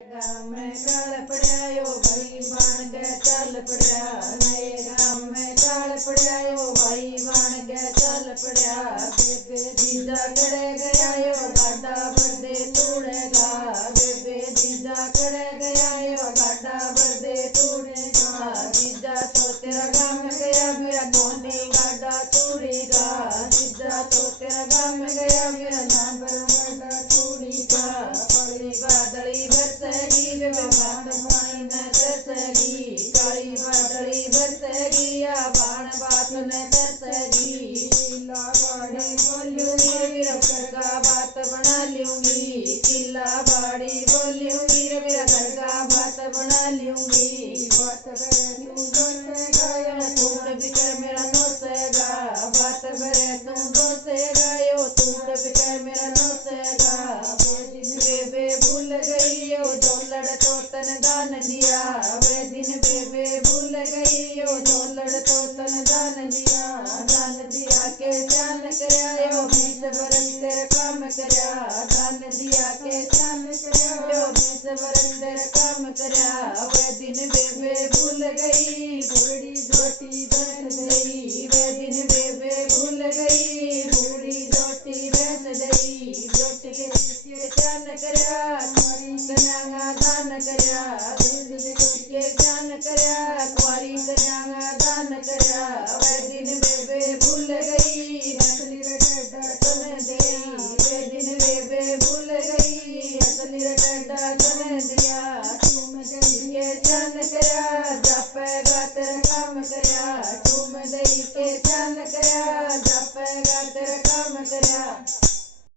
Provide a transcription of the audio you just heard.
गाँव में काल पड़ायो भाई बन के चल पड़ा। नए गाँव में काल पड़ायो भाई बन के चल पड़ा। बेबे जीजा करे गया यो गाडा बरदे तोड़ेगा। बेबे जीजा करे गया यो गाडा बरदे तोड़ेगा। जीजा तो तेरा गाँव में गया मेरा नोनी गाडा तोड़ेगा। जीजा तो तेरा गाँव में गया मेरा नाम पर गाडा तोड़ेगा। पड़ी बादली बरसेगी बेबे बाण पानी न तरसेगी। काली बादली बरसेगी या बाण बात न तरसेगी। किला बाड़ी बोलूंगी मेरा घर का बात बना लूंगी। किला बाड़ी बोलूंगी रे मेरा घर का बात बना लूंगी। बात करे तू दोसेगा या तूड़ बिकर मेरा नोसेगा। बात करे तू दोसेगा यो तूड़ बिकर मेरा नोसेगा। बेबे भूल गई यो दौलड़ तो तन दान दिया। वे दिन बेबे भूल गई यो दौलड़ तो तन दान दिया। दान दिया के ध्यान करया यो 20 बरस तेरे काम करया। दान दिया के ध्यान करया यो 20 बरस तेरे काम करया। वे दिन बेबे भूल गई बूढ़ी जोटी बैठ गई। वे दिन बेबे भूल गई बूढ़ी जोटी बैठ गई। जोटी के ध्यान करया तुम्हारी कन्या दान करया।